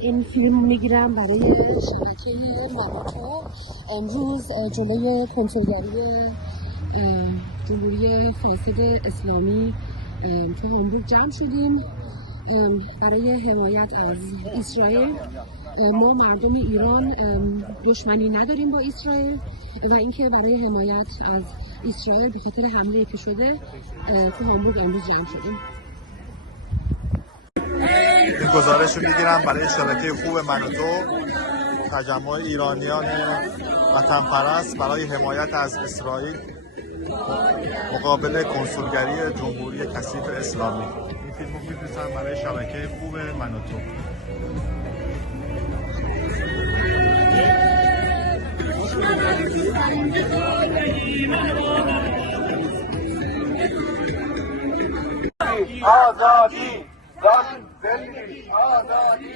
این فیلم میگیرم برای شبکه مانوتو. امروز جلوی کنسولگری جمهوری فاسد اسلامی تو هامبورگ جمع شدیم برای حمایت از اسرائیل. ما مردم ایران دشمنی نداریم با اسرائیل و اینکه برای حمایت از اسرائیل به خاطر حمله که شده تو هامبورگ امروز جمع شدیم. این گزارش رو میگیرم برای شبکه خوب مانوتو، تجمع ایرانیان وطن پرست برای حمایت از اسرائیل مقابل کنسولگری جمهوری کثیف اسلامی. این فیلم رو میفرستم برای شبکه خوب مانوتو. آزادی، زن، زندگی، آزادی.